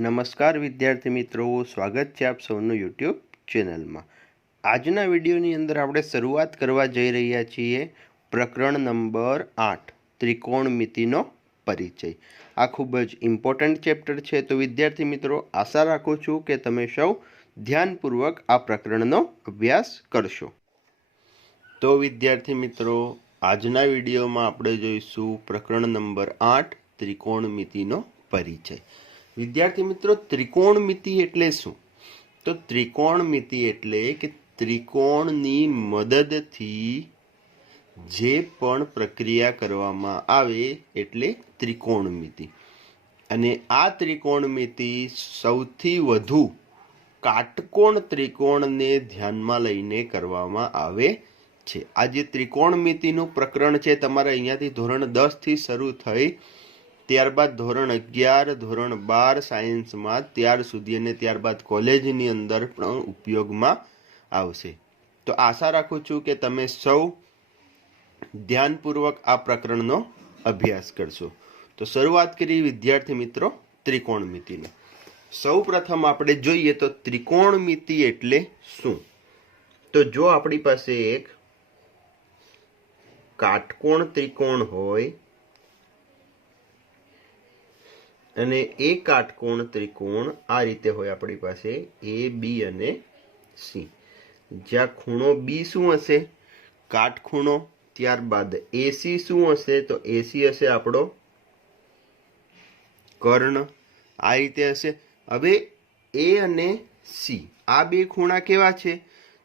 નમસ્કાર વિદ્યાર્થી મિત્રો, સ્વાગત છે આપ સૌનું યુટ્યુબ ચેનલમાં। આજના વિડીયોની અંદર આપણે શરૂઆત કરવા જઈ રહ્યા છીએ પ્રકરણ નંબર 8 ત્રિકોણમિતિનો પરિચય। આ ખૂબ જ ઇમ્પોર્ટન્ટ ચેપ્ટર છે, તો વિદ્યાર્થી મિત્રો આશા રાખું છું કે તમે સૌ ધ્યાનપૂર્વક આ પ્રકરણનો અભ્યાસ કરશો। તો વિદ્યાર્થી મિત્રો આજના વિડીયોમાં આપણે જોઈશું પ્રકરણ નંબર 8 ત્રિકોણમિતિનો પરિચય। વિદ્યાર્થી મિત્રો ત્રિકોણમિતિ એટલે શું? તો ત્રિકોણમિતિ એટલે કે ત્રિકોણની મદદથી જે પણ પ્રક્રિયા કરવામાં આવે એટલે ત્રિકોણમિતિ। અને આ ત્રિકોણમિતિ સૌથી વધુ કાટકોણ ત્રિકોણને ધ્યાનમાં લઈને કરવામાં આવે છે। આ જે ત્રિકોણમિતિનું પ્રકરણ છે તમારે અહીંયાથી ધોરણ 10 થી શરૂ થઈ, ત્યારબાદ ધોરણ 11, ધોરણ 12 સાયન્સમાં ત્યાર સુધી અને ત્યારબાદ કોલેજની અંદર પણ ઉપયોગમાં આવશે। તો આશા રાખું છું કે તમે સૌ ધ્યાનપૂર્વક આ પ્રકરણનો અભ્યાસ કરશો। તો શરૂઆત કરી વિદ્યાર્થી મિત્રો ત્રિકોણમિતિની। સૌ પ્રથમ આપણે જોઈએ તો ત્રિકોણમિતિ એટલે શું? તો જો આપણી પાસે એક કાટકોણ ત્રિકોણ હોય અને એ કાટકોણ ત્રિકોણ આ રીતે હોય આપણી પાસે એ બી અને સી, જ્યાં ખૂણો બી શું હશે? કાટખૂણો। ત્યારબાદ એસી શું હશે? તો એસી હશે આપણો કર્ણ, આ રીતે હશે। હવે એ અને સી આ બે ખૂણા કેવા છે?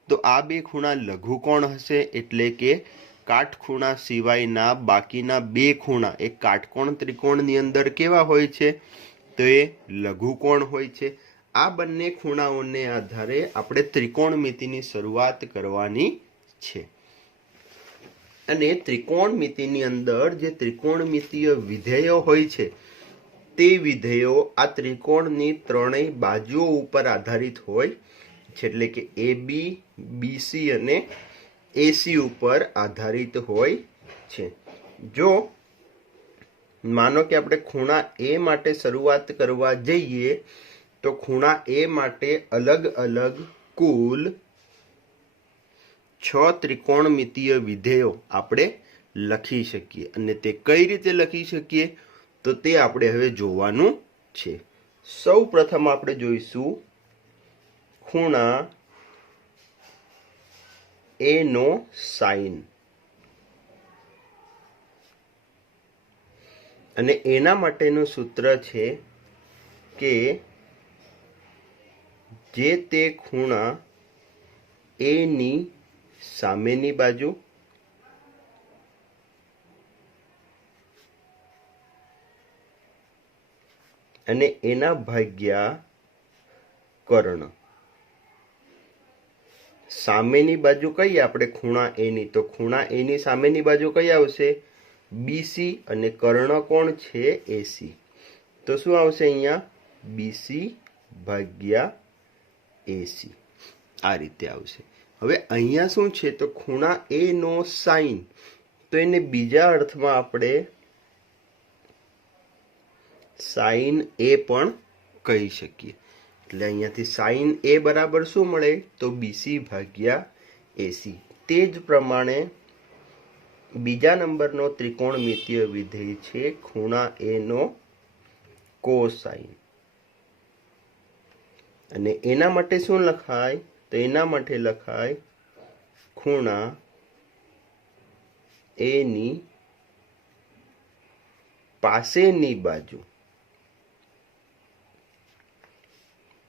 તો આ બે ખૂણા લઘુકોણ હશે, એટલે કે કાટખૂણા સિવાયના બાકીના બે ખૂણા એ કાટકોણ ત્રિકોણની અંદર કેવા હોય છે? તો એ લઘુકોણ હોય છે। આ બંને ખૂણાઓને આધારે આપણે ત્રિકોણમિતિની શરૂઆત કરવાની છે। અને ત્રિકોણમિતિની અંદર જે ત્રિકોણમિતિય વિધેયો હોય છે તે વિધેયો આ ત્રિકોણની ત્રણેય બાજુઓ ઉપર આધારિત હોય છે, એટલે કે એ બી, બીસી અને એસી ઉપર આધારિત હોય છે। જો માનો કે આપણે ખૂણા એ માટે શરૂઆત કરવા જઈએ તો ખૂણા એ માટે અલગ અલગ કુલ 6 ત્રિકોણમિતિય વિધેયો આપણે લખી શકીએ। અને તે કઈ રીતે લખી શકીએ તો તે આપણે હવે જોવાનું છે। સૌ પ્રથમ આપણે જોઈશું ખૂણા એ નો સાઇન, અને એના માટેનું સૂત્ર છે કે જે તે ખૂણા એ ની સામેની બાજુ અને એના ભાગ્યા કર્ણ। સામેની બાજુ કઈ આપણે ખૂણા એ ની? તો ખૂણા એ ની સામેની બાજુ કઈ આવશે? બીસી, અને કર્ણ કોણ છે? એસી। તો શું આવશે અહીંયા? બીસી ભાગ્યા એસી, આ રીતે આવશે। હવે અહીંયા શું છે? તો ખૂણા એ નો સાઇન, તો એને બીજા અર્થમાં આપણે સાઇન એ પણ કહી શકીએ। એટલે અહીંયાથી સાઇન એ બરાબર શું મળે? તો બીસી ભાગ્યા એસી। તે જ પ્રમાણે બીજા નંબરનો ત્રિકોણમિતિય વિધેય છે ખૂણા એ નો કોસાઇન, અને એના માટે શું લખાય? તો એના માટે લખાય ખૂણા એ ની પાસેની બાજુ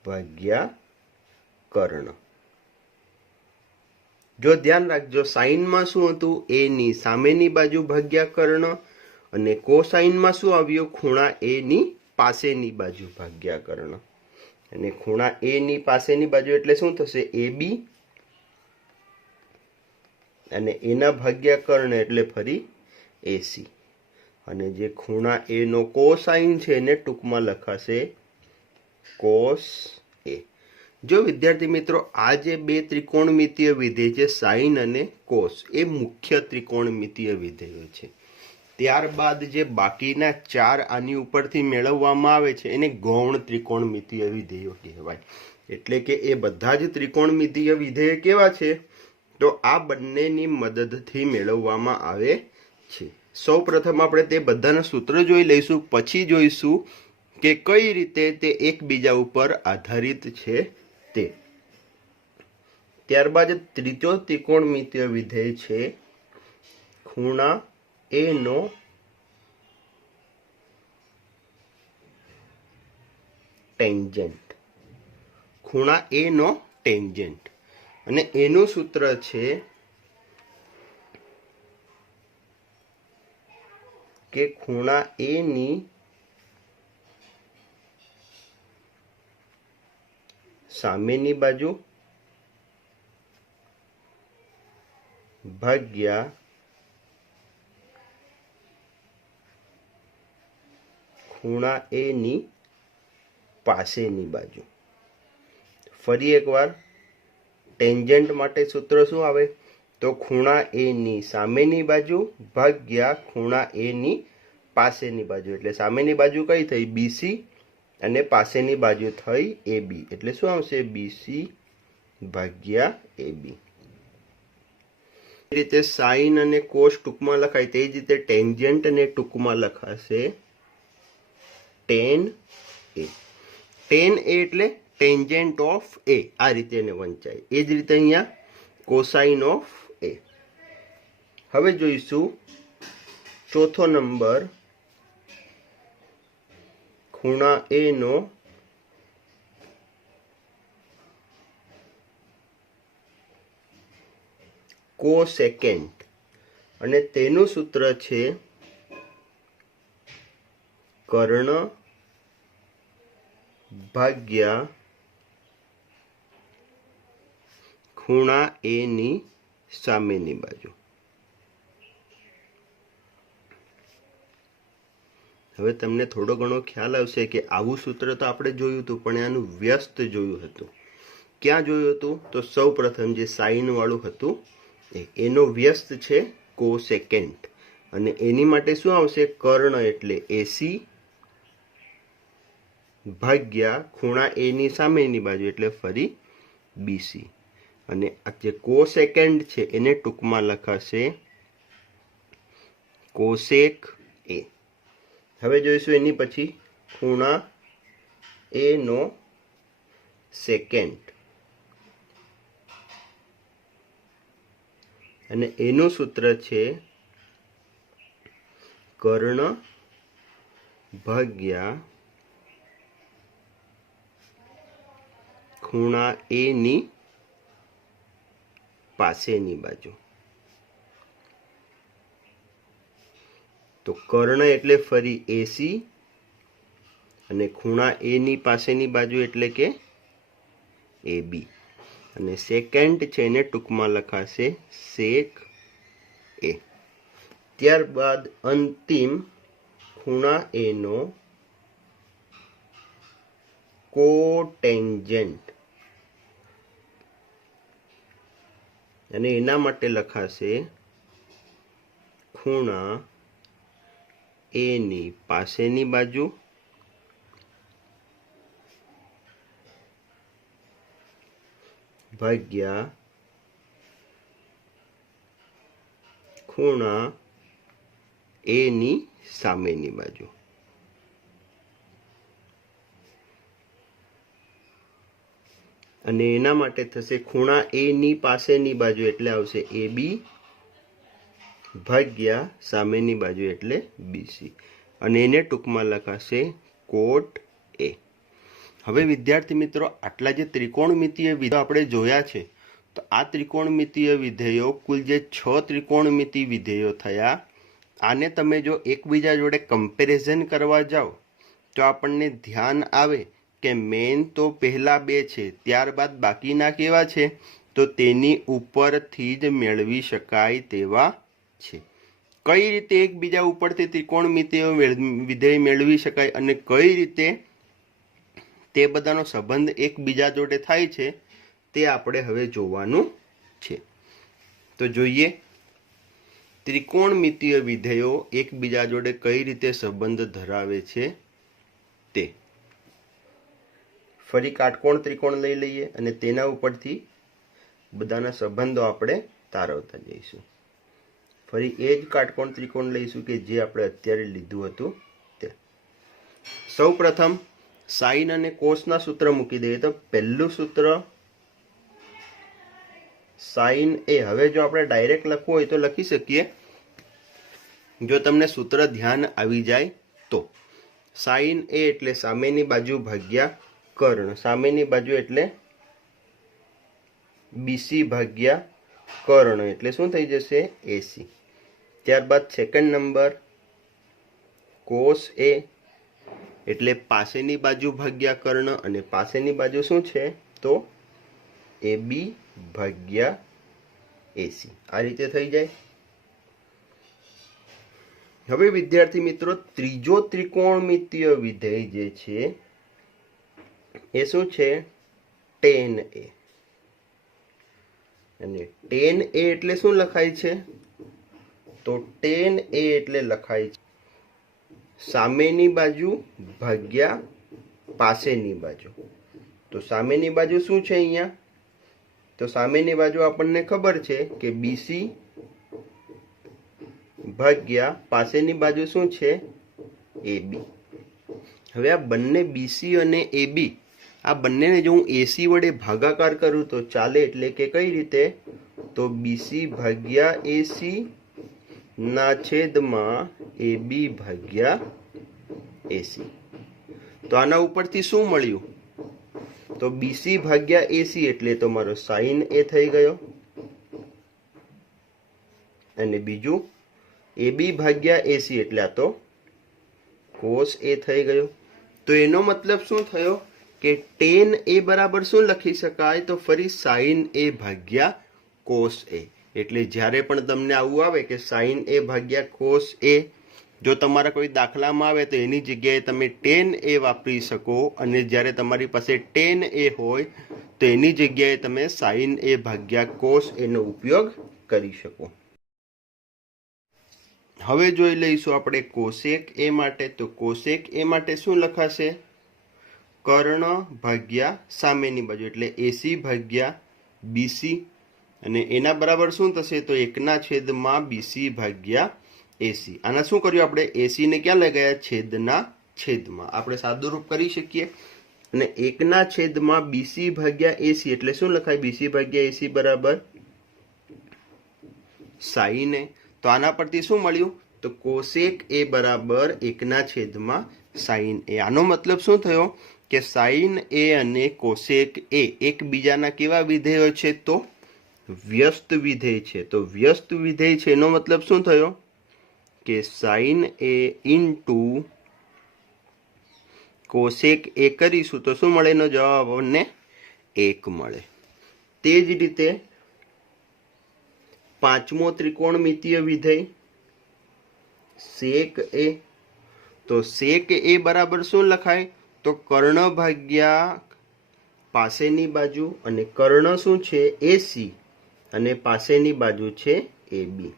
ભાગ્યા કર્ણ। જો ધ્યાન રાખજો, સાઇનમાં શું હતું? એ ની સામેની બાજુ ભાગ્યા કર્ણ, અને કોસાઇનમાં શું આવ્યું? ખૂણા એ ની પાસેની બાજુ ભાગ્યા કર્ણ। અને ખૂણા એ ની પાસેની બાજુ એટલે શું થશે? એ બી, અને એના ભાગ્યા કર્ણ એટલે ફરી એસી। અને જે ખૂણા એ નો કોસાઇન છે એને ટૂંકમાં લખાશે કોસ એ। જો વિદ્યાર્થી મિત્રો આ જે બે ત્રિકોણમિતિય વિધેય છે સાઇન અને કોસ, એ મુખ્ય ત્રિકોણમિતિય વિધેયો છે। ત્યારબાદ જે બાકીના 4 આની ઉપરથી મેળવવામાં આવે છે એને ગૌણ ત્રિકોણમિતીય વિધેયો કહેવાય. એટલે કે એ બધા જ ત્રિકોણમિતીય વિધેય કેવા છે? તો આ બંનેની મદદથી મેળવવામાં આવે છે. સૌ પ્રથમ આપણે તે બધાના સૂત્ર જોઈ લઈશું, પછી જોઈશું કે કઈ રીતે તે એકબીજા ઉપર આધારિત છે તે. ત્યારબાદ ત્રીજો ત્રિકોણમિતીય વિધેય છે ખૂણા એ નો ટેન્જન્ટ. ખૂણા એ નો ટેન્જન્ટ અને એનું સૂત્ર છે કે ખૂણા એ ની સામેની બાજુ ભાગ્યા ખૂણા એ ની પાસેની બાજુ. ફરી એકવાર ટેન્જન્ટ માટે સૂત્ર શું આવે? તો ખૂણા એ ની સામેની બાજુ ભાગ્યા ખૂણા એ ની પાસેની બાજુ. એટલે સામેની બાજુ કઈ થઈ? બીસી અને પાસેની બાજુ થઈ AB. એટલે શું આવશે? BC ભાગ્યા AB. એ રીતે સાઇન અને કોસ ટૂંકમાં લખાય તે જ રીતે ટેન્જન્ટ અને ટૂંકમાં લખાશે tan A. tan A એટલે ટેન્જન્ટ ઓફ A. આ રીતે એને વંચાય. એ જ રીતે અહીંયા કોસાઇન ઓફ A. હવે જોઈશું ચોથો નંબર ખૂણા A નો કોસેકેન્ટ અને તેનું સૂત્ર છે કર્ણ ભાગ્યા ખૂણા એ ની સામેની બાજુ. હવે તમને થોડો ઘણો ખ્યાલ આવશે કે આવું સૂત્ર તો આપણે જોયું હતું, પણ આનું વ્યસ્ત જોયું હતું. ક્યાં જોયું હતું? તો સૌ પ્રથમ જે સાઇન વાળું હતું એનો વ્યસ્ત છે કોસેકેન્ટ અને એની માટે શું આવશે? કર્ણ એટલે AC ભાગ્યા ખૂણા એ ની સામેની બાજુ એટલે ફરી BC અને આ જે કોસેકેન્ટ છે એને ટૂંકમાં લખાશે કોસેક A. હવે જોઈશું એની પછી ખૂણા A નો સેકેન્ટ અને એનું સૂત્ર છે કર્ણ ભાગ્યા ખૂણા એ ની પાસેની બાજુ. તો કર્ણ એટલે ફરી AC અને ખૂણા એ ની પાસેની બાજુ એટલે કે AB અને સેકેન્ટ છે એને ટૂંકમાં લખાશે સેક A. ત્યારબાદ અંતિમ ખૂણા એ નો કોટેન્જન્ટ અને એના માટે લખાશે ખૂણા એ ની પાસેની બાજુ ભાગ્યા ખૂણા એ ની સામેની બાજુ. અને એના માટે થશે ખૂણા એ ની પાસેની બાજુ એટલે આવશે AB ભાગ્યા સામેની બાજુ એટલે BC અને એને ટૂંકમાં લખાશે કોટ A. હવે વિદ્યાર્થી મિત્રો, આટલા જે ત્રિકોણમિતીય વિધેયો આપણે જોયા છે, તો આ ત્રિકોણમિતીય વિધેયો કુલ જે 6 ત્રિકોણમિતિ વિધેયો થયા. આને તમે જો એકબીજા જોડે કમ્પેરિઝન કરવા જાઓ તો આપણને ધ્યાન આવે કે મેન તો પહેલા 2 છે, ત્યારબાદ બાકીના કેવા છે? તો તેની ઉપરથી જ મેળવી શકાય તેવા છે. કઈ રીતે એકબીજા ઉપરથી ત્રિકોણમિતીય વિધેય મેળવી શકાય અને કઈ રીતે તે બધાનો સંબંધ એકબીજા જોડે થાય છે તે આપણે હવે જોવાનું છે. તો જોઈએ. ત્રિકોણમિતીય વિધેયો એકબીજા જોડે કઈ રીતે સંબંધ ધરાવે છે તે. ફરી કાટકોણ ત્રિકોણ લઈ લઈએ અને તેના ઉપરથી બધાના સંબંધો આપણે તારવતા જઈશું. ફરી એ જ કાટકોણ ત્રિકોણ લઈશું કે જે આપણે અત્યારે લીધું હતું તે. સૌ પ્રથમ સાઇન અને કોસના સૂત્ર મૂકી દઈએ. તો પહેલું સૂત્ર સાઇન એ. હવે જો આપણે ડાયરેક્ટ લખવું હોય તો લખી શકીએ, જો તમને સૂત્ર ધ્યાન આવી જાય તો. સાઇન એ એટલે સામેની બાજુ ભાગ્યા કર્ણ. સામેની બાજુ એટલે બીસી ભાગ્યા કર્ણ એટલે શું થઈ જશે? એસી. ત્યારબાદ સેકન્ડ નંબર કોસ એ એટલે પાસેની બાજુ ભાગ્યા કર્ણ, અને પાસેની બાજુ શું છે તો એબી ભાગ્યા એસી. આ રીતે થઈ જાય. હવે વિદ્યાર્થી મિત્રો, ત્રીજો ત્રિકોણમિતીય વિધેય જે છે એ શું છે? tan a. અને tan a એટલે શું લખાય છે? તો tan a એટલે લખાય છે સામેની બાજુ ભાગ્યા પાસેની બાજુ. તો સામેની બાજુ શું છે અહીંયા? તો સામેની બાજુ આપણને ખબર છે કે બીસી ભાગ્યા પાસેની બાજુ શું છે? એબી. હવે આ બંને બીસી અને એબી, આ બંનેને જો હું એસી વડે ભાગાકાર કરું તો ચાલે. એટલે કે કઈ રીતે? તો બીસી ભાગ્યા એસી ના છેદમાં એબી ભાગ્યા એસી. તો આના ઉપરથી શું મળ્યું? તો બીસી ભાગ્યા એસી એટલે તો મારો સાઇન એ થઈ ગયો, અને બીજું એબી ભાગ્યા એસી એટલે આ તો કોસ એ થઈ ગયો. તો એનો મતલબ શું થયો કે tan એ બરાબર શું લખી શકાય? તો ફરી સાઇન એ ભાગ્યા કોસ એ. એટલે જ્યારે પણ તમને આવું આવે કે સાઇન એ ભાગ્યા કોસ એ, જો તમારા કોઈ દાખલામાં આવે તો એની જગ્યાએ તમે tan એ વાપરી શકો, અને જ્યારે તમારી પાસે tan એ હોય તો એની જગ્યાએ તમે સાઇન એ ભાગ્યા કોસ એનો ઉપયોગ કરી શકો. હવે જોઈ લઈશું આપણે કોસેક એ માટે. તો કોસેક એ માટે શું લખાશે? કર્ણ ભાગ્યા સામેની બાજુ એટલે એસી ભાગ્યા બીસી, અને એના બરાબર શું થશે? તો 1/2 બીસી ભાગ્યા એસી. આના શું કર્યું આપણે? એસી ને ક્યાં લગાયા? છેદના છેદમાં. આપણે સાદુરૂપ કરી શકીએ. અને 1/2 બીસી ભાગ્યા એસી એટલે શું લખાય? બીસી ભાગ્યા એસી બરાબર સાઇન એ. તો આના પરથી શું મળ્યું? તો કોસેક એ બરાબર 1/2 સાઇન એ. આનો મતલબ શું થયો કે સાઇન એ અને કોસેક એ એકબીજાના કેવા વિધેયો છે? તો વ્યસ્ત વિધેય છે. તો વ્યસ્ત વિધેય છે એનો મતલબ શું થયો કે સાઇન એ ઇન્ટુ કોસેક એ કરીશું તો શું મળે? એનો જવાબ આપણને 1 મળે. તે જ રીતે પાંચમો ત્રિકોણમિતીય વિધેય સેક એ. તો સેક એ બરાબર શું લખાય? તો કર્ણ ભાગ્યા પાસેની બાજુ, અને કર્ણ શું છે? એસી, અને પાસેની બાજુ છે એબી.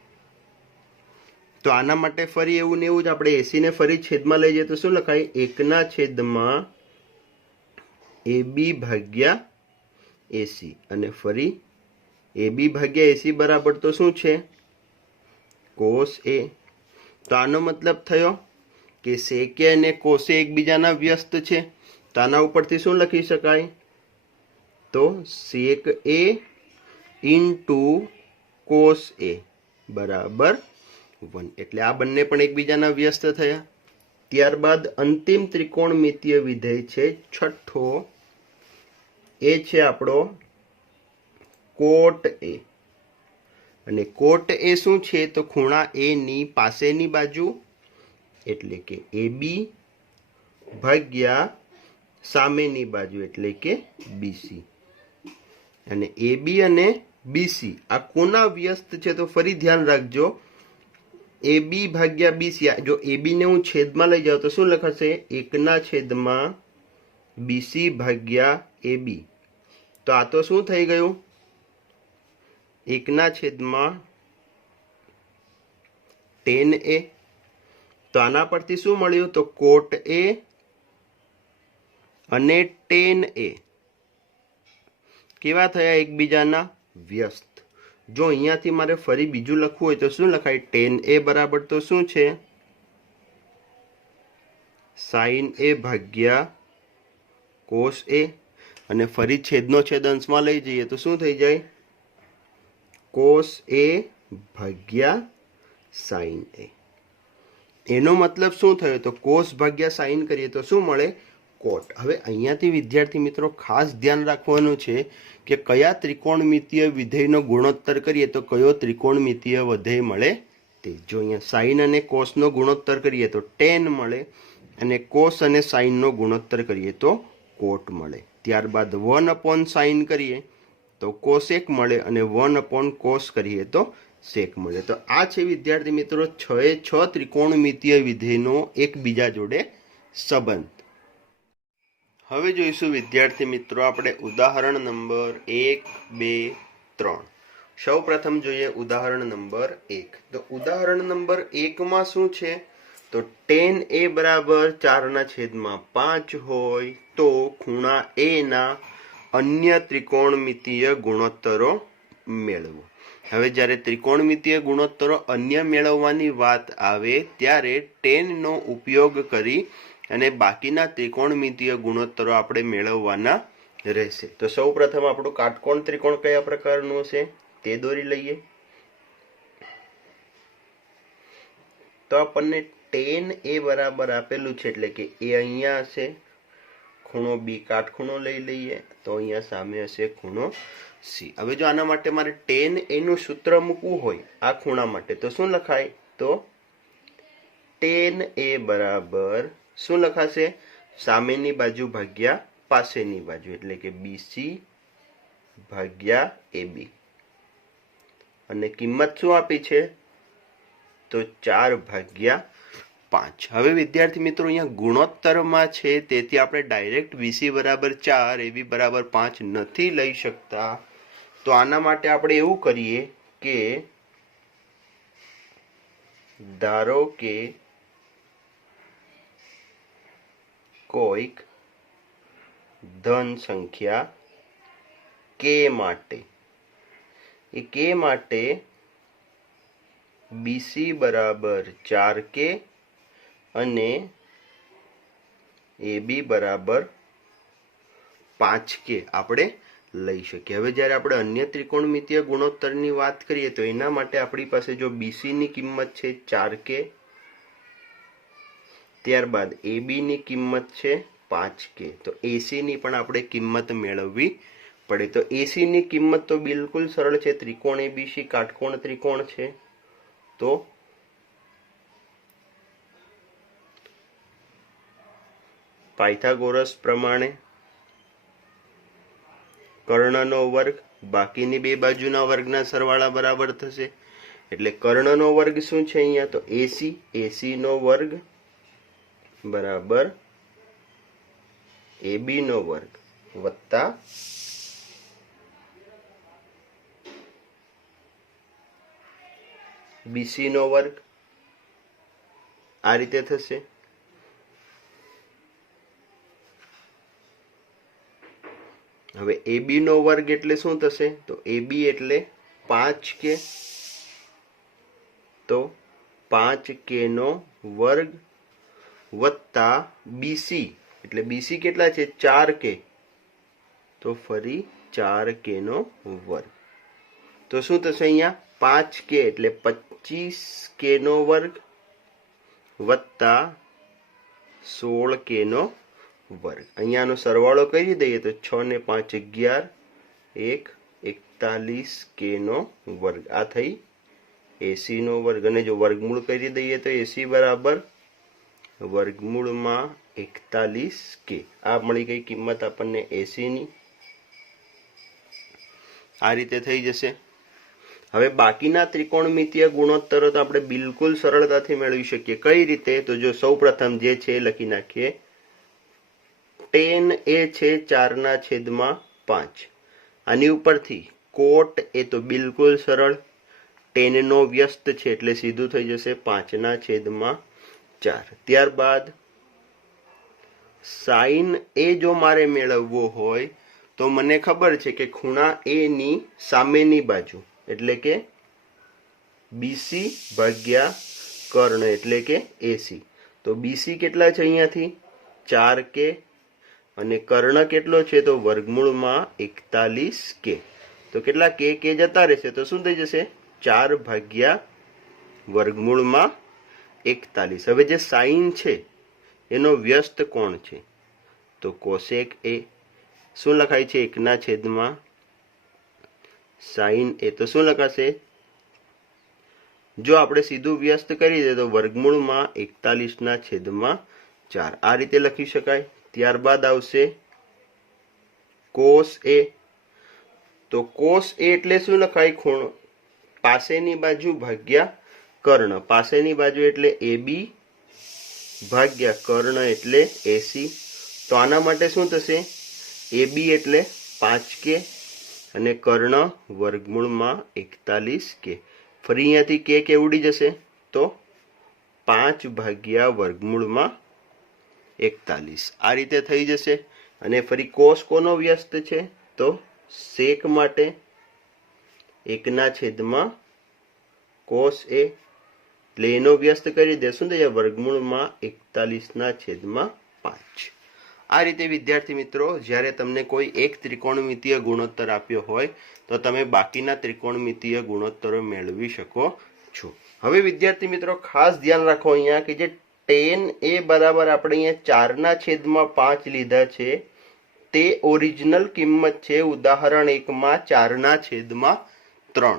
તો આના માટે ફરી એવું ને એવું જ આપણે એસી ને ફરી છેદમાં લઈ જઈએ તો શું લખાય? 1/2 એબી ભાગ્યા એસી, અને ફરી એબી ભાગ્યા એસી બરાબર તો શું છે? કોસ એ. તો આનો મતલબ થયો કે સેકે અને કોસે એકબીજાના વ્યસ્ત છે. તો આના ઉપરથી શું લખી શકાય? તો સેક એ ઇન્ટુ કોસ એ બરાબર 1. એટલે આ બંને પણ એકબીજાના વ્યસ્ત થયા. ત્યારબાદ અંતિમ ત્રિકોણમિતીય વિધેય છે છઠ્ઠો. એ છે આપણો કોટ એ. અને કોટ એ શું છે? તો ખૂણા એ ની પાસેની બાજુ એટલે કે એબી ભાગ્યા સામેની બાજુ એટલે કે બીસી. અને એબી અને બીસી આ કોના વ્યસ્ત છે? તો ફરી ધ્યાન રાખજો, એબી ભાગ્યા બીસી. જો એબી ને હું છેદમાં લઈ જાઉં તો શું લખાશે? 1/2 બીસી ભાગ્યા એબી. તો આ તો શું થઈ ગયું? 1/2 ટેન એ. તો આના પરથી શું મળ્યું? તો કોટ એ અને ટેન એ કેવા થયા? એકબીજાના વ્યસ્ત. જો અહીંયાથી મારે ફરી બીજું લખવું હોય તો શું લખાય? ટેન એ બરાબર તો શું છે? સાઈન એ ભાગ્યા કોસ એ. અને ફરી છેદનો છેદ અંશમાં લઈ જઈએ તો શું થઈ જાય? કોસ એ ભાગ્યા સાઈન એ. એનો મતલબ શું થયો? તો કોસ ભાગ્યા સાઈન કરીએ તો શું મળે? કોટ. હવે અહીંયાથી વિદ્યાર્થી મિત્રો ખાસ ધ્યાન રાખવાનું છે કે કયા ત્રિકોણમિતીય વિધેયનો ગુણોત્તર કરીએ તો કયો ત્રિકોણમિતીય વિધેય મળે તે. જો અહીંયા સાઈન અને કોસનો ગુણોત્તર કરીએ તો ટેન મળે, અને કોસ અને સાઈનનો ગુણોત્તર કરીએ તો કોટ મળે. ત્યારબાદ 1 સાઈન કરીએ તો કોસેક મળે, અને 1 કોસ કરીએ તો સેક મળે. તો આ છે વિદ્યાર્થી મિત્રો 6 ત્રિકોણમિતીય વિધેયનો એકબીજા જોડે સંબંધ. હવે જોઈશું વિદ્યાર્થી મિત્રો આપણે ઉદાહરણ નંબર 1, 2, 3. સૌ પ્રથમ જોઈએ ઉદાહરણ નંબર 1. તો ઉદાહરણ નંબર 1 શું છે? તો ટેન એ બરાબર 4/5 હોય તો ખૂણા એ ના અન્ય ત્રિકોણમિતીય ગુણોત્તરો મેળવો. હવે જ્યારે ત્રિકોણમિતીય ગુણોત્તરો અન્ય મેળવવાની વાત આવે ત્યારે ટેનનો ઉપયોગ કરી અને બાકીના ત્રિકોણમિતીય ગુણોત્તરો આપણે મેળવવાના રહેશે. તો સૌ પ્રથમ આપણું કાટકોણ ત્રિકોણ કયા પ્રકારનું હશે તે દોરી લઈએ. તો આપણને ટેન એ બરાબર આપેલું છે, એટલે કે એ અહીંયા હશે, ખૂણો બી કાટખૂણો લઈ લઈએ તો અહીંયા સામે હશે ખૂણો સી. હવે જો આના માટે મારે ટેન એનું સૂત્ર મૂકવું હોય આ ખૂણા માટે તો શું લખાય? તો ટેન એ બરાબર શું લખાશે? સામેની બાજુ ભાગ્યા પાસેની બાજુ, એટલે કે બીસી ભાગ્યા એબી. અને કિંમત શું આપી છે? તો 4/5. હવે વિદ્યાર્થી મિત્રો અહીંયા ગુણોત્તરમાં છે તેથી આપણે ડાયરેક્ટ બીસી બરાબર 4, એબી બરાબર 5 નથી લઈ શકતા. તો આના માટે આપણે એવું કરીએ કે ધારો કે કોઈક ધન સંખ્યા કે માટે, એ કે માટે બીસી બરાબર 4k અને એબી બરાબર 5k આપણે લઈ શકીએ. હવે જ્યારે આપણે અન્ય ત્રિકોણમિતીય ગુણોત્તરની વાત કરીએ તો એના માટે આપણી પાસે જો બીસી ની કિંમત છે 4k, ત્યારબાદ એબી ની કિંમત છે 5k, તો એસી ની પણ આપણે કિંમત મેળવવી પડે. તો એસી ની કિંમત તો બિલકુલ સરળ છે, ત્રિકોણ એબીસી કાટકોણ ત્રિકોણ છે. તો પાયથાગોરસ પ્રમાણે કર્ણનો વર્ગ બાકીની બે બાજુના વર્ગના સરવાળા બરાબર થશે. એટલે કર્ણનો વર્ગ શું છે અહીંયા? તો એસી, એસી નો વર્ગ બરાબર એબી નો વર્ગ વત્તા બીસી નો વર્ગ. આ રીતે થશે. હવે એબી નો વર્ગ એટલે શું થશે? તો એબી એટલે 5k, તો 5k નો વર્ગ વત્તા બીસી, એટલે બીસી કેટલા છે? 4k, તો ફરી 4k નો વર્ગ. તો શું થશે અહીંયા? 5k એટલે 25k નો વર્ગ વત્તા 16k નો વર્ગ. અહીંયાનો સરવાળો કરી દઈએ તો 6 ને 5 11, 41k નો વર્ગ. આ થઈ એસી નો વર્ગ. અને જો વર્ગમૂળ કરી દઈએ તો એસી બરાબર વર્ગમૂળમાં 41k. આ મળી ગઈ કિંમત આપણને એસી ની. આ રીતે થઈ જશે. હવે બાકીના ત્રિકોણમિતીય ગુણોત્તરો તો આપણે બિલકુલ સરળતાથી મેળવી શકીએ. કઈ રીતે? તો જો સૌ પ્રથમ જે છે એ લખી નાખીએ. ટેન એ છે 4/5. આની ઉપરથી કોટ એ તો બિલકુલ સરળ. ટેનનો વ્યસ્ત છે એટલે સીધું થઈ જશે 5/4. ત્યારબાદ સાઇન એ જો મારે મેળવવો હોય તો મને ખબર છે કે ખૂણા એ ની સામેની બાજુ એટલે કે બીસી ભાગ્યા કર્ણ એટલે કે એસી. તો બીસી કેટલા છે અહીંયાથી 4k અને કર્ણ કેટલો છે તો વર્ગમૂળમાં 41k. તો કેટલા કે જતા રહેશે તો શું થઈ જશે 4/વર્ગમૂળમાં 41. હવે જે સાઇન છે એનો વ્યસ્ત કોણ છે તો કોસેક એ. શું લખાય છે 1/, સાઇન એ તો શું લખાશે, જો આપણે સીધું વ્યસ્ત કરી દે તો વર્ગમૂળમાં 41/4 આ રીતે લખી શકાય. ત્યારબાદ આવશે કોસ એ. તો કોસ એ એટલે શું લખાય, ખૂણો પાસેની બાજુ ભાગ્યા કર્ણ. પાસેની બાજુ એટલે AB ભાગ્યા કર્ણ એટલે AC. તો આના માટે શું થશે, AB એટલે 5k અને કર્ણ વર્ગમૂળમાં 41k. ફરી અહીંયાથી કે ઉડી જશે તો 5/વર્ગમૂળમાં 41 આ રીતે થઈ જશે. અને ફરી કોસ કોનો વ્યસ્ત છે તો સેક માટે 1/, કોસ એ એટલે એનો વ્યસ્ત કરી દેશું તો વર્ગમૂળમાં 41/5. આ રીતે વિદ્યાર્થી મિત્રો જ્યારે તમને કોઈ એક ત્રિકોણમિતીય ગુણોત્તર આપ્યો હોય તો તમે બાકીના ત્રિકોણમિતીય ગુણોત્તરો મેળવી શકો છો. હવે વિદ્યાર્થી મિત્રો ખાસ ધ્યાન રાખો અહીંયા કે જે tan એ બરાબર આપણે અહીંયા 4/5 લીધા છે તે ઓરિજિનલ કિંમત છે ઉદાહરણ 1માં 4/3.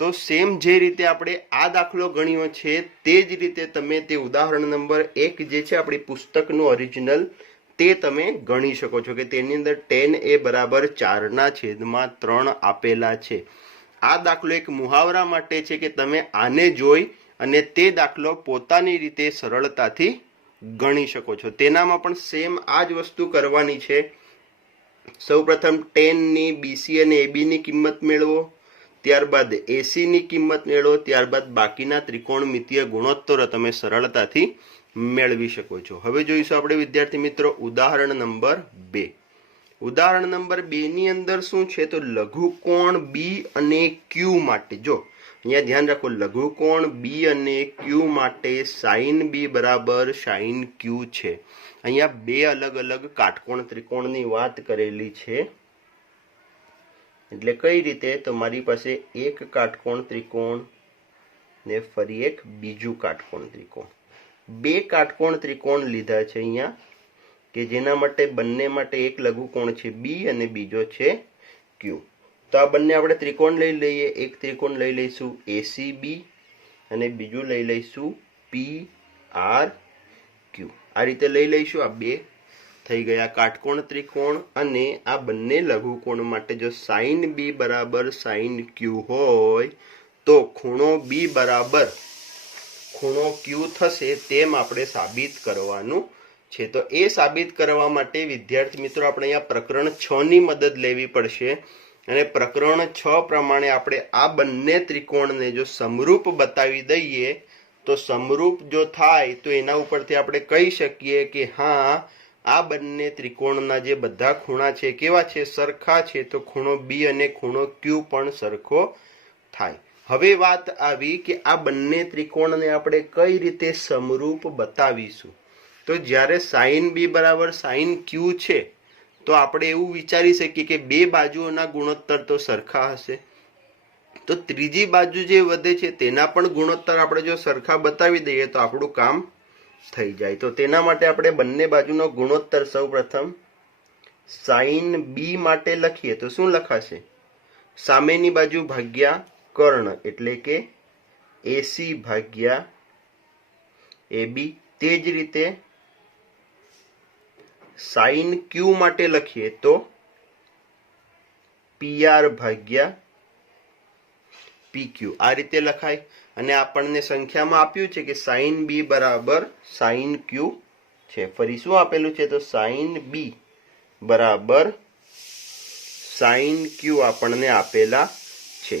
તો સેમ જે રીતે આપણે આ દાખલો ગણ્યો છે તે જ રીતે તમે તે ઉદાહરણ નંબર 1 જે છે આપણી પુસ્તકનું ઓરિજિનલ તે તમે ગણી શકો છો કે તેની અંદર tan એ બરાબર 4/3 આપેલા છે. આ દાખલો એક મુહાવરા માટે છે કે તમે આને જોઈ અને તે દાખલો પોતાની રીતે સરળતાથી ગણી શકો છો. તેનામાં પણ સેમ આ જ વસ્તુ કરવાની છે. સૌપ્રથમ tan ની BC અને AB ની કિંમત મેળવો, ત્યારબાદ AC ની કિંમત મેળવો, ત્યારબાદ બાકીના ત્રિકોણમિતીય ગુણોત્તરો તમે સરળતાથી મેળવી શકો છો. હવે જોઈશું આપણે વિદ્યાર્થી મિત્રો ઉદાહરણ નંબર 2. ઉદાહરણ નંબર 2 ની અંદર શું છે તો લઘુકોણ B અને Q માટે, જો અહીંયા ધ્યાન રાખો, લઘુકોણ B અને Q માટે sin B બરાબર sin Q છે. અહીંયા બે અલગ અલગ કાટકોણ ત્રિકોણની વાત કરેલી છે. એટલે કઈ રીતે, તો મારી પાસે એક કાટકોણ ત્રિકોણ ને ફરી એક બીજું કાટકોણ ત્રિકોણ, બે કાટકોણ ત્રિકોણ લીધા છે અહીંયા કે જેના માટે બંને માટે એક લઘુકોણ છે B અને બીજો છે Q. તો આ બંને આપણે ત્રિકોણ લઈ લઈએ. એક ત્રિકોણ લઈ લઈશું ACB અને બીજું લઈ લઈશું PRQ. આ રીતે લઈ લઈશું. આ બે થઈ ગયા કાટકોણ ત્રિકોણ અને આ બંને લઘુકોણ માટે જો sin B બરાબર sin Q હોય તો ખૂણો B બરાબર ખૂણો Q થશે તેમ આપણે સાબિત કરવાનું છે. તો એ સાબિત કરવા માટે વિદ્યાર્થી મિત્રો આપણે અહીંયા પ્રકરણ 6 ની મદદ લેવી પડશે અને પ્રકરણ 6 પ્રમાણે આપણે આ બંને ત્રિકોણને જો સમરૂપ બતાવી દઈએ તો સમરૂપ જો થાય તો એના ઉપરથી આપણે કહી શકીએ કે હા આ બંને ત્રિકોણના જે બધા ખૂણા છે કેવા છે, સરખા છે. તો ખૂણો B અને ખૂણો Q પણ સરખો થાય. હવે વાત આવી કે આ બંને ત્રિકોણને આપણે કઈ રીતે સમરૂપ બતાવીશું. તો જ્યારે sin B બરાબર sin Q છે તો આપણે એવું વિચારી શકીએ કે બે બાજુઓના ગુણોત્તર તો સરખા હશે, તો ત્રીજી બાજુ જે વધે છે તેના પણ ગુણોત્તર આપણે જો સરખા બતાવી દઈએ તો આપણું કામ થઈ જાય. તો તેના માટે આપણે બંને બાજુનો ગુણોત્તર સૌપ્રથમ sin B માટે લખીએ તો શું લખાશે, સામેની બાજુ ભાગ્યા કર્ણ એટલે કે AC ભાગ્યા AB. તે જ રીતે sin Q માટે લખીએ તો PR ભાગ્યા PQ. આ રીતે લખાય. અને આપણને સંખ્યામાં આપ્યું છે કે sin B બરાબર sin Q છે. ફરી શું આપેલું છે તો sin B બરાબર sin Q આપણને આપેલા છે.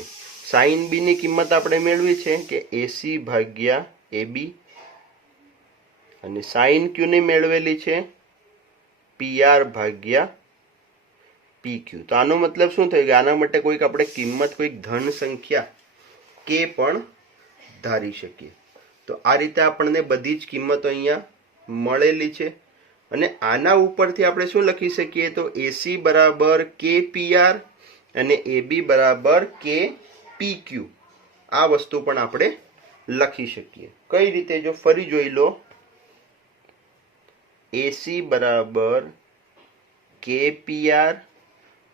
સાઇન બી ની કિંમત આપણે મેળવી છે કે એસી ભાગ્યા એબી, અને સાઇન ક્યુ ની મેળવેલી છે પીઆર ભાગ્યા પીક્યુ. તો આનો મતલબ શું થયું કે આના માટે કોઈક આપણે કિંમત, કોઈક ધન સંખ્યા કે પણ ધારી શકીએ. તો આ રીતે આપણને બધી જ કિંમતો અહીંયા મળેલી છે. અને આના ઉપરથી આપણે શું લખી શકીએ, તો એસી બરાબર કે પીઆર અને એબી બરાબર કે પીક્યુ. આ વસ્તુ પણ આપણે લખી શકીએ. કઈ રીતે, જો ફરી જોઈ લો, એસી બરાબર કે પીઆર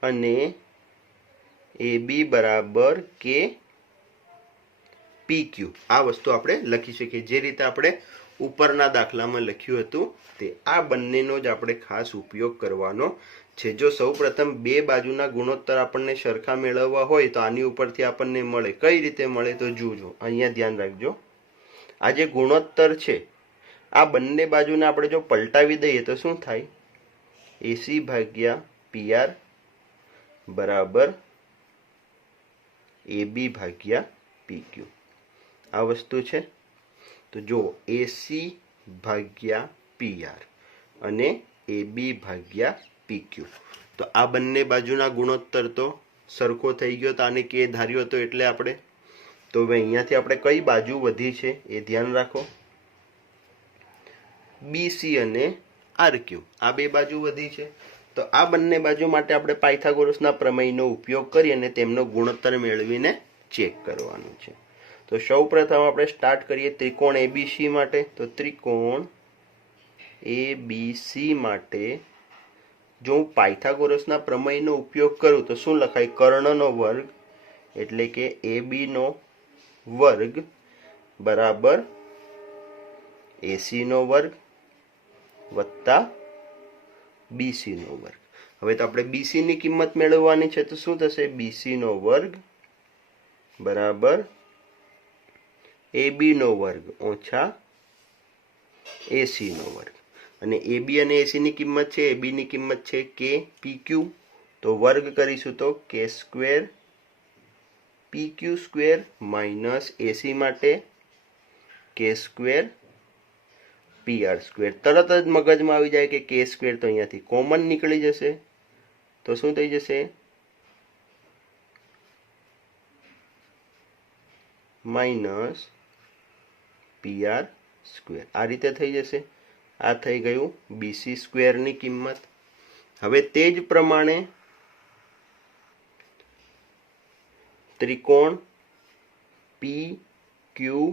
અને એબી બરાબર કે પીક્યુ. આ વસ્તુ આપણે લખી શકીએ જે રીતે આપણે ઉપરના દાખલામાં લખ્યું હતું તે. આ બંનેનો જ આપણે ખાસ ઉપયોગ કરવાનો છે. જો સૌપ્રથમ બે બાજુના ગુણોત્તર આપણને સરખા મેળવવા હોય તો આની ઉપરથી આપણને મળે. કઈ રીતે મળે તો જોજો, અહીંયા ધ્યાન રાખજો. આ જે ગુણોત્તર છે આ બંને બાજુને આપણે જો પલટાવી દઈએ તો શું થાય, એસી ભાગ્યા પીઆર બરાબર એબી ભાગ્યા પીક્યુ. આ વસ્તુ છે. તો જો એસી ભાગ્યા પીઆર અને એબી ભાગ્યા પીક્યુ, તો આ બંને બાજુના ગુણોત્તર તો સરખો થઈ ગયો. તો આને કે ધાર્યો હતો એટલે આપણે, તો હવે અહીંયાથી આપણે કઈ બાજુ વધી છે એ ધ્યાન રાખો. બીસી અને આરક્યુ, આ બે બાજુ વધી છે. તો આ બંને બાજુ માટે આપણે પાયથાગોરસના પ્રમેયનો ઉપયોગ કરી અને તેમનો ગુણોત્તર મેળવીને ચેક કરવાનું છે. તો સૌ પ્રથમ આપણે સ્ટાર્ટ કરીએ ત્રિકોણ એબીસી માટે. તો ત્રિકોણ એબીસી માટે જો હું પાયથાગોરસના પ્રમેયનો ઉપયોગ કરું તો શું લખાય, કર્ણનો વર્ગ એટલે કે એબી નો વર્ગ બરાબર એસી નો વર્ગ વત્તા બીસી નો વર્ગ. હવે તો આપણે બીસી ની કિંમત મેળવવાની છે. તો શું થશે, બીસી નો વર્ગ બરાબર એબી નો વર્ગ ઓછા એસી નો વર્ગ. અને એબી અને એસી ની કિંમત છે, એબી ની કિંમત છે કે પીક્યુ. તો વર્ગ કરીશું તો કે સ્ક્વેર પીક્યુ સ્ક્વેર માઇનસ એસી માટે કે સ્ક્વેર પીઆર સ્ક્વેર. તરત જ મગજમાં આવી જાય કે સ્ક્વેર તો અહીંયાથી કોમન નીકળી જશે. તો શું થઈ જશે, માઇનસ પીઆર સ્ક્વેર. આ રીતે થઈ જશે. આ થઈ ગયું બીસી સ્ક્વેરની કિંમત. હવે તે જ પ્રમાણે ત્રિકોણ પી ક્યુ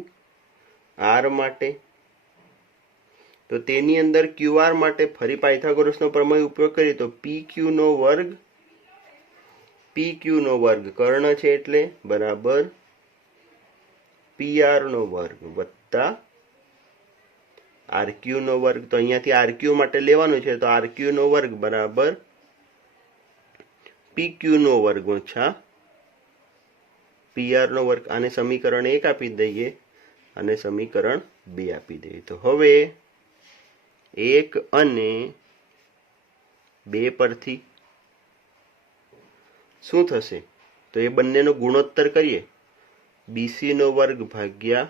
આર માટે, તો તેની અંદર ક્યુઆર માટે ફરી પાયથાગોરસનો પ્રમેય ઉપયોગ કરીએ તો પી ક્યુ નો વર્ગ કર્ણ છે એટલે બરાબર પીઆર નો વર્ગ વત્તા આરક્યુ નો વર્ગ. તો અહીંયાથી આરક્યુ માટે લેવાનું છે. તો આરક્યુ નો વર્ગ બરાબર પીક્યુ નો વર્ગ ઓછા પીઆર નો વર્ગ. આને સમીકરણ 1 આપી દઈએ અને સમીકરણ 2 આપી દઈએ. તો હવે 1 અને 2 પરથી શું થશે, તો એ બંનેનો ગુણોત્તર કરીએ. બીસી નો વર્ગ ભાગ્યા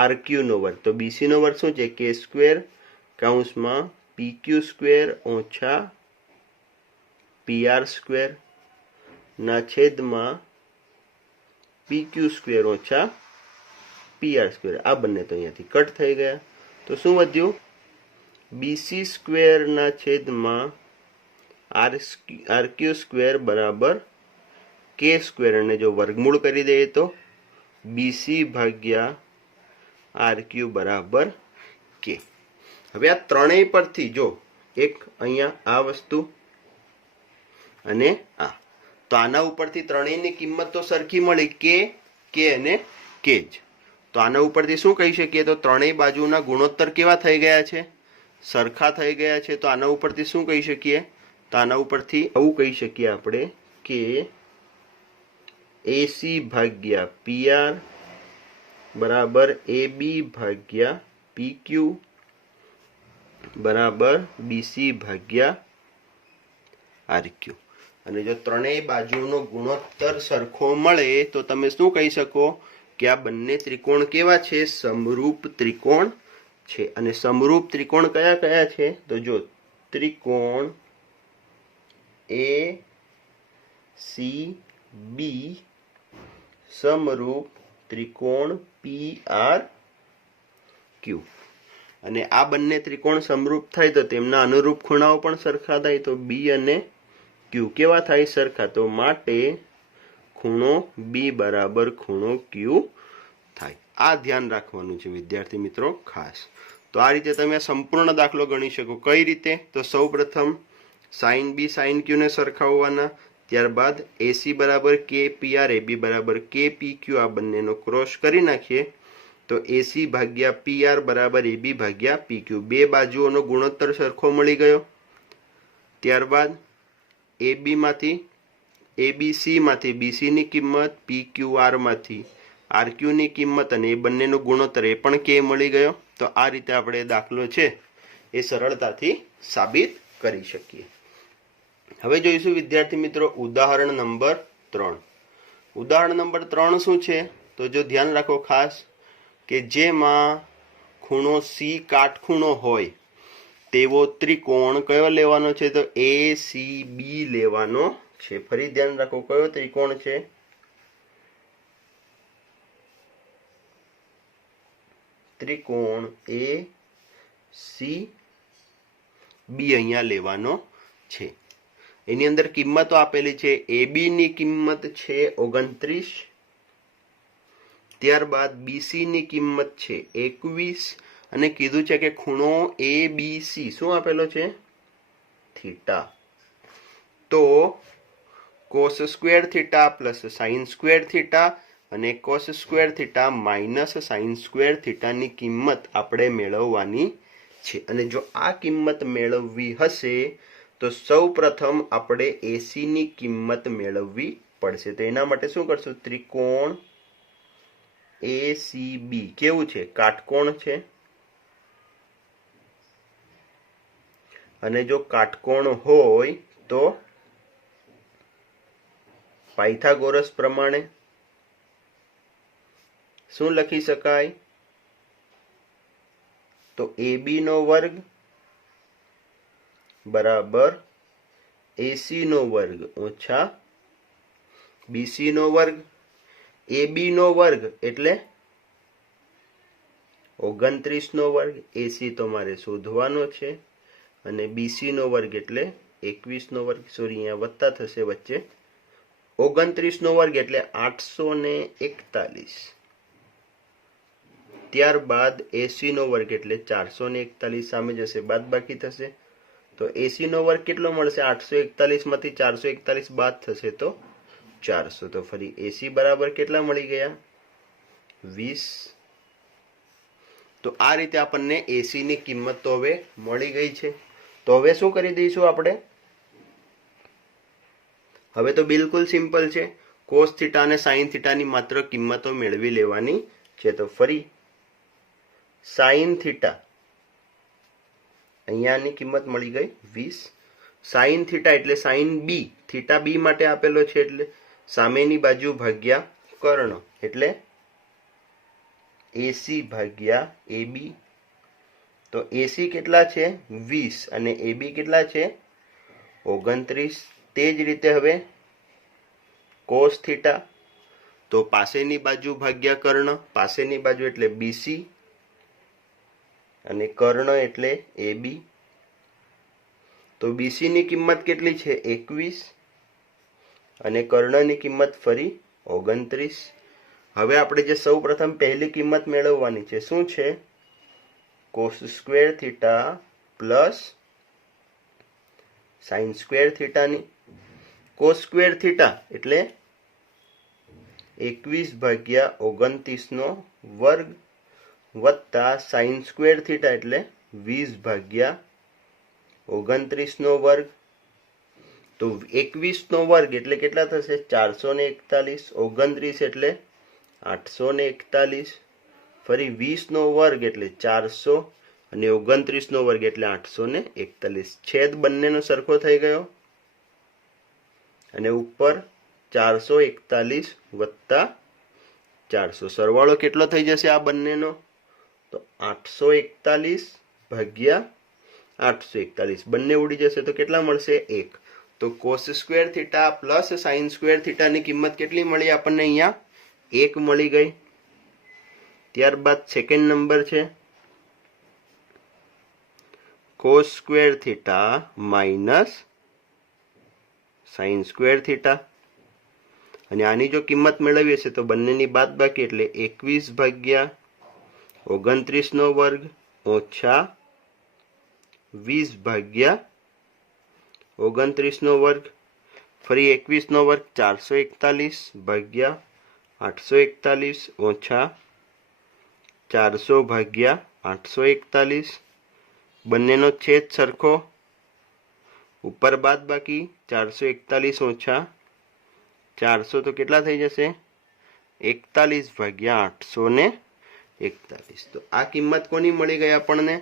આરક્યુ નો વર્ગ. તો બીસી નો વર્ગ શું છે, કે સ્ક્વેર કૌંસમાં પીક્યુ સ્ક્વેર ઓછા પીઆર સ્ક્વેર ના છેદમાં પીક્યુ સ્ક્વેર ઓછા પીઆર સ્ક્વેર. આ બંને તો અહીંયાથી કટ થઈ ગયા. તો શું વધ્યું, બીસી સ્ક્વેર ના છેદમાં આરક્યુ સ્ક્વેર બરાબર કે સ્ક્વેર. અને જો વર્ગમૂળ કરી દઈએ તો બીસી ભાગ્યા આરક્યુ બરાબર કે. હવે આ ત્રણેય પરથી જો એક અહીંયા આ વસ્તુ અને આ, તો આના ઉપરથી ત્રણેયની કિંમત તો સરખી મળી, કે અને કે જ. તો આના ઉપરથી શું કહી શકીએ, તો ત્રણેય બાજુના ગુણોત્તર કેવા થઈ ગયા છે, સરખા થઈ ગયા છે. તો આના ઉપરથી શું કહી શકીએ, તો આના ઉપરથી આવું કહી શકીએ આપણે કે એસી ભાગ્યા પીઆર બરાબર એબી ભાગ્યા પીક્યુ બરાબર બીસી ભાગ્યા આરક્યુ. અને જો ત્રણેય બાજુનો ગુણોત્તર સરખો મળે તો તમે શું કહી શકો કે આ બંને ત્રિકોણ કેવા છે? સમરૂપ ત્રિકોણ છે. અને સમરૂપ ત્રિકોણ કયા કયા છે? તો જો ત્રિકોણ એ સી બી સમરૂપ ત્રિકોણ પી આર ક્યુ. અને આ બંને ત્રિકોણ સમરૂપ થાય તો તેમના અનુરૂપ ખૂણાઓ પણ સરખા થાય. તો બી અને ક્યુ કેવા થાય? સરખા. તો માટે ખૂણો બી બરાબર ખૂણો ક્યુ થાય. આ ધ્યાન રાખવાનું છે વિદ્યાર્થી મિત્રો ખાસ. તો આ રીતે તમે સંપૂર્ણ દાખલો ગણી શકો. કઈ રીતે? તો સૌ પ્રથમ સાઇન બી સાઇન ક્યુ ને સરખાવવાના. ત્યારબાદ એસી બરાબર કે પી આર, એબી બરાબર કે પી ક્યુ, આ બંનેનો ક્રોસ કરી નાખીએ તો એસી ભાગ્યા પી આર બરાબર એબી ભાગ્યા પી ક્યુ. બે બાજુઓનો ગુણોત્તર સરખો મળી ગયો. ત્યારબાદ એબી માંથી એબીસી માંથી બીસીની કિંમત, પી ક્યુ આર માંથી આર ક્યુની કિંમત અને એ બંનેનો ગુણોત્તર એ પણ કે મળી ગયો. તો આ રીતે આપણે દાખલો છે એ સરળતાથી સાબિત કરી શકીએ. હવે જોઈશું વિદ્યાર્થી મિત્રો ઉદાહરણ નંબર 3. ઉદાહરણ નંબર 3 શું છે? તો જો ધ્યાન રાખો ખાસ કે જેમાં ખૂણો સી કાટખૂણો હોય તેવો ત્રિકોણ કયો લેવાનો છે? તો એ સી બી લેવાનો છે. ફરી ધ્યાન રાખો, કયો ત્રિકોણ છે? ત્રિકોણ એ સી બી અહીંયા લેવાનો છે. એની અંદર કિંમતો આપેલી છે. એબી ની કિંમત છે 29, ત્યારબાદ બીસી ની કિંમત છે 21 અને કીધું છે કે ખૂણો એ બી સી શું આપેલો છે? થીટા. તો cos square theta plus sine square theta અને cos square theta minus sine square થીટાની કિંમત આપણે મેળવવાની છે. અને જો આ કિંમત મેળવવી હશે તો સૌ પ્રથમ આપણે એસી ની કિંમત મેળવવી પડશે. તો એના માટે શું કરશું? ત્રિકોણ એ સી બી કેવું છે? કાટકોણ છે. અને જો કાટકોણ હોય તો પાયથાગોરસ પ્રમાણે શું લખી શકાય? તો એબી નો વર્ગ બરાબર એસી નો વર્ગ ઓછા બીસી નો વર્ગ. એબી નો વર્ગ એટલે 29 નો વર્ગ. એસી તો મારે શોધવાનો છે. અને બીસી નો વર્ગ એટલે 21 નો વર્ગ. સોરી, અહીંયા વત્તા થશે વચ્ચે. 29 નો વર્ગ એટલે 841. ત્યારબાદ એસી નો વર્ગ એટલે 441 સામે જશે, બાદ બાકી થશે. તો એસી નો વર્ગ કેટલો મળશે? 841 માંથી 441 બાદ થશે તો 400. તો ફરી એસી બરાબર કેટલા મળી ગયા? 20. તો આ રીતે આપણને એસી ની કિંમત તો હવે મળી ગઈ છે. તો હવે શું કરી દઈશું આપણે? હવે તો બિલકુલ સિમ્પલ છે. કોસ થીટા અને સાઇન થીટાની માત્ર કિંમતો મેળવી લેવાની છે. તો ફરી સાઇન થીટા અહીંયાની કિંમત મળી ગઈ 20. સાઇન થીટા એટલે સાઇન બી, થીટા બી માટે આપેલો છે એટલે સામેની બાજુ ભાગ્યા કર્ણ એટલે એસી ભાગ્યા એબી. તો એસી કેટલા છે? 20 અને એબી કેટલા છે? 29. તે જ રીતે હવે કોસ થીટા, તો પાસેની બાજુ ભાગ્યા કર્ણ. પાસેની બાજુ એટલે બીસી અને કર્ણ એટલે એબી. તો બીસી ની કિંમત કેટલી છે? 21 અને કર્ણની કિંમત ફરી 29. હવે આપણે જે સૌ પ્રથમ પહેલી કિંમત મેળવવાની છે શું છે? Cos square theta plus sine square થીટાની. કોસ સ્ક્વેર થીટા એટલે 21 ભાગ્યા 29 નો વર્ગ વત્તા સાઇન સ્ક્વેર થીટા એટલે 20 ભાગ્યા 29 નો વર્ગ. તો 21 નો વર્ગ એટલે કેટલા થશે? 441. 29 એટલે 841. ફરી 20 નો વર્ગ એટલે 400 અને 29 નો વર્ગ એટલે 841. છેદ બંનેનો સરખો થઈ ગયો. અને ઉપર 441 વત્તા 400 સરવાળો કેટલો થઈ જશે આ બંનેનો? તો 841 ભાગ્યા 841 બંને ઉડી જશે તો કેટલા મળશે? 1. તો cos square theta plus sine square થીટાની કિંમત કેટલી મળી આપણને? અહીંયા 1 મળી ગઈ. ત્યારબાદ સેકન્ડ નંબર છે cos square theta minus sine square theta, અને આની જો કિંમત મેળવીએ છે તો બંનેની બાદબાકી એટલે 21 ભાગ્યા 29 નો વર્ગ ઓછા 20 ભાગ્યા 29 નો વર્ગ, ફરી 21 નો વર્ગ 441 ભાગ્યા 841 ઓછા 400 ભાગ્યા 841, બંનેનો છેદ સરખો, ઉપર બાદબાકી 441 ઓછા 400 તો કેટલા થઈ જશે? 41 ભાગ્યા 841. તો આ કિંમત કોની મળી ગઈ આપણને?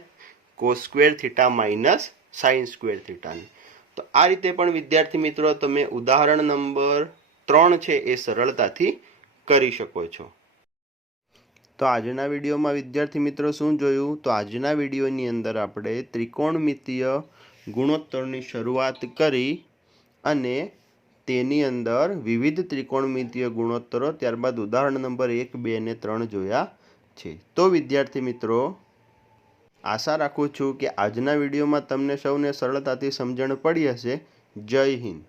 Cos square theta minus sine square થીટાની. તો આ રીતે પણ વિદ્યાર્થી મિત્રો તમે ઉદાહરણ નંબર 3 છે એ સરળતાથી કરી શકો છો. તો આજના વિડીયોમાં વિદ્યાર્થી મિત્રો શું જોયું? તો આજના વિડીયોની અંદર આપણે ત્રિકોણમિતીય ગુણોત્તરની શરૂઆત કરી અને તેની અંદર વિવિધ ત્રિકોણમિતીય ગુણોત્તરો, ત્યારબાદ ઉદાહરણ નંબર 1, 2 અને 3 જોયા છે. તો વિદ્યાર્થી મિત્રો આશા રાખું છું કે આજના વિડીયોમાં તમને સૌને સરળતાથી સમજણ પડી હશે. જય હિન્દ.